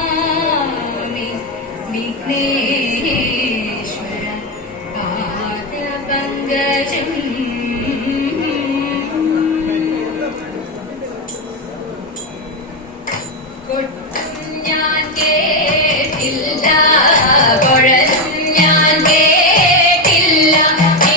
നമാമി വിഘ്നേശ്വര പാദപങ്കജം. കൊട്ടും ഞാൻ കേട്ടില്ല, കുഴലും ഞാൻ കേട്ടില്ല,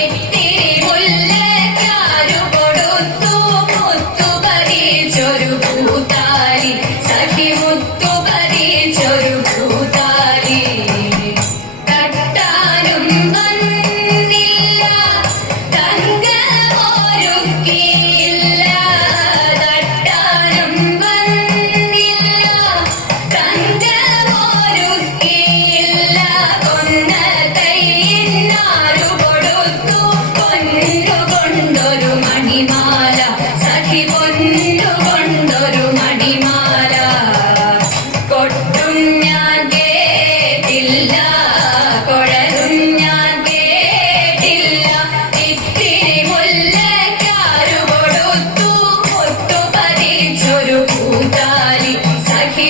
ഇത്തിരി മുല്ലയ്ക്കാരു കൊടുത്തു മുത്തു പറിച്ചൊരു പൂത്താലി, സഖി മുത്തു പറിച്ചൊരു പൂത്താലി. തട്ടാനും വന്നില്ല, തങ്കമൊരുക്കിയില്ല, തട്ടാനും വന്നില്ല, തങ്കമൊരുക്കിയില്ല, കൊന്നത്തൈന്നാരു കൊടുത്തു പൊന്നുകൊണ്ടൊരു മണിമാല, സഖി പൊന്നുകൊണ്ടൊരു മണിമാല. കൊട്ടും ഞാൻ കേട്ടില്ല, കുഴലും ഞാൻ കേട്ടില്ല, ഇത്തിരി മുല്ലയ്ക്കാരു കൊടുത്തു മുത്തു പറിച്ചൊരു പൂത്താലി, സഖി